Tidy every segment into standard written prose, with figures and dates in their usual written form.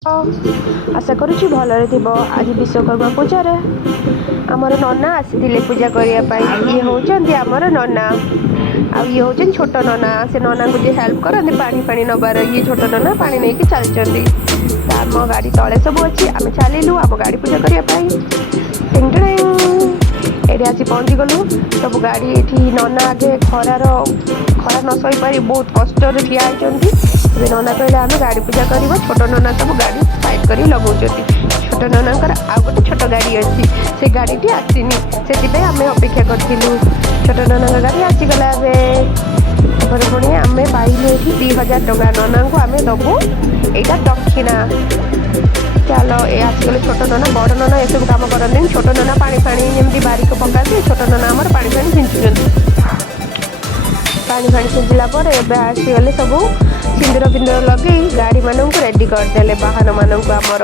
आशा करुच्ची भलरे थी। आज विश्वकर्मा पूजा रे आमर नना आसी पूजा करने। ये होचंदी आमर नना आ ये होचन छोट नना। से नना को जे हेल्प करते पानी पानी नबार ये छोट नना पानी नहीं कि चलचंदी। आम गाड़ी तले सब अच्छी आम चलू आम गाड़ी पूजा करने। एठी आसी पहुँची गलु सब गाड़ी ये नना आगे खरा न सही पारी बहुत कष्ट ठिया होती। नना कहले आम गाड़ी पूजा कर छोट नना सब गाड़ी साइड कर लगे। छोट नना आउ गोटे छोट गाड़ी अच्छी से गाड़ी आसनी से आम अपेक्षा करूँ। छोट नना गाड़ी आसीगला पुणी आम पाइलु 2000 टଙ୍କା नना को आम दबू यहाँ दक्षिणा। चलो ये आसगले छोट नना बड़ नना ये सब कम करते। छोट नना पानी फाणी जमी बारिक पकाते छोट नना आमर पानी फाणी छिंचुन। पानी फाणी छिंचला आसीगले सब सिंदूर फिंदूर लगे गाड़ी मानक रेडी करदे बाहन मानक आमर।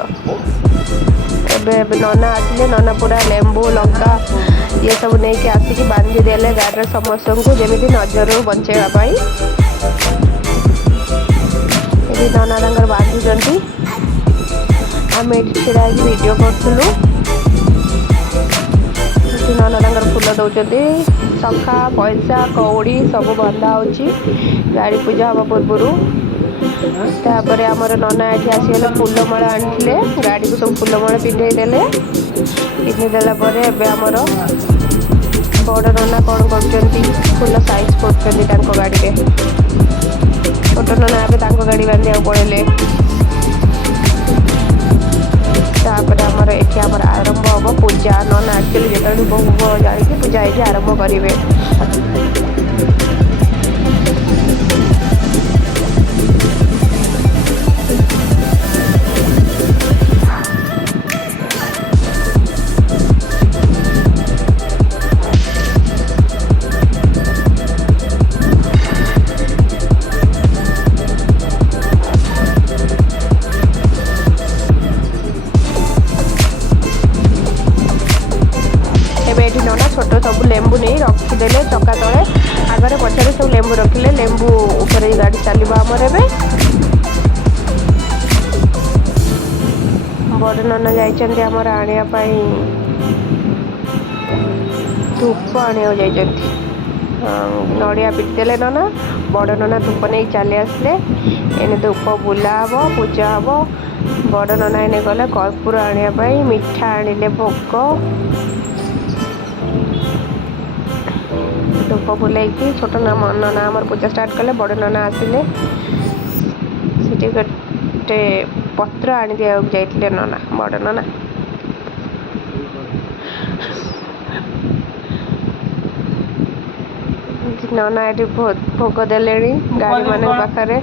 नना आसिले नना पूरा लेंबू लंका ये सब नहीं आसिक बांधी देले गाड़ी समस्त को जमी नजर बचाई। ये नना तंकर बांधुंट आम ये छिड़ा वीडियो करूँ। नना तंकर फुल दौरान शंखा पैसा कौड़ी सब बंधा हो गाड़ी पूजा हवा पूर्व। तापर आमर नना ये आसीगले फूलमाल आनी गाड़ी को सब फूलमाल पिंधेदेले। पिंधेदेला आमर बड़ नना कौन कर फूल साइज कर गाड़ी में। छोट नना ए गाड़ी बांधा पड़े। तापर आमर ये आरंभ हम पूजा नना एक्चुअली जो बहु जाए पूजा ये आरंभ करेंगे। नना छोट सब लेंबू नहीं रखीदे चक्का तले आगे पछे सब लेंबू रखिले लेंबू ऊपर गाड़ी चलो आमर ए बड़ नना जाइए आमर आने धूप आने नड़िया पिटिदेले नना बड़ नना धूप नहीं चली आसले एने धूप बुला हम पूजा हम। बड़ नना एने गले कर्पूर आने मिठा आनिले भोग धूप बुलाई छोट नना आमर पूजा स्टार्ट कले। बड़ नना आसिले से गोटे पत्र आनी दिया जाइए नना बड़ नना। नना ये भोग देले गाड़ी मान पाखे।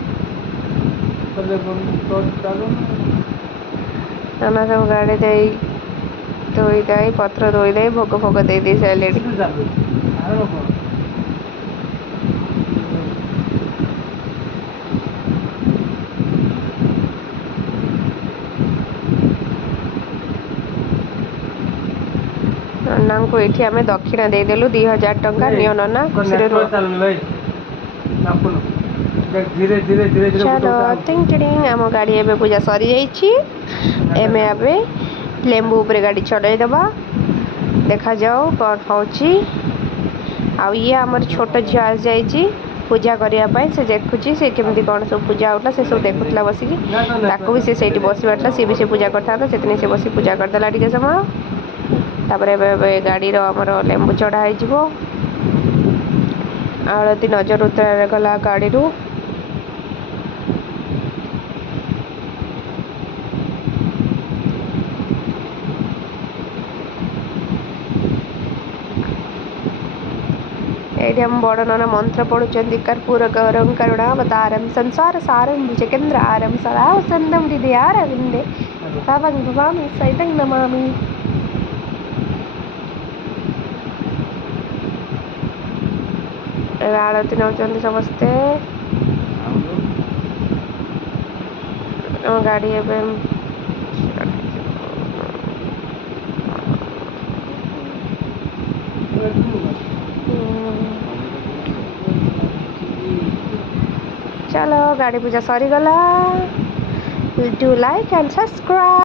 नना सब गाड़ी दे धोई दे पत्र धोई दे भोग फोग दे सारे। नना को ये आम दक्षिणा देदेलु 2000 टଙ୍କା नियो नना खुशी। चलो टिंग टिंग आम गाड़ी एवं पूजा सरी जाइए। एमे लेंबू उपरे गाड़ी चढ़ई दबा देखा जाओ कौन होची। ये आमर छोट झील आस जाइए पूजा करने से देखुची से केमती कौन सब पूजा होता से सब देखुला बसिकी भी से बसवार सी भी से पूजा करता से बस पूजा करदेला टे समय। तापर गाड़ी आमर लेंबू चढ़ाई आरती नजर उतर गला गाड़ी रू। ये हम बड़ नना मंत्र पढ़ुं कर्पूर गौरम करुणावतारम संसार सारम भुजगेन्द्र आरम सदा वसंतम हृदयारविंदे तवं भवामि सहितं नमामि। आरती नौचंदी समस्ते गाड़ी एवं चलो गाड़ी पूजा सरीगला। Do like and subscribe.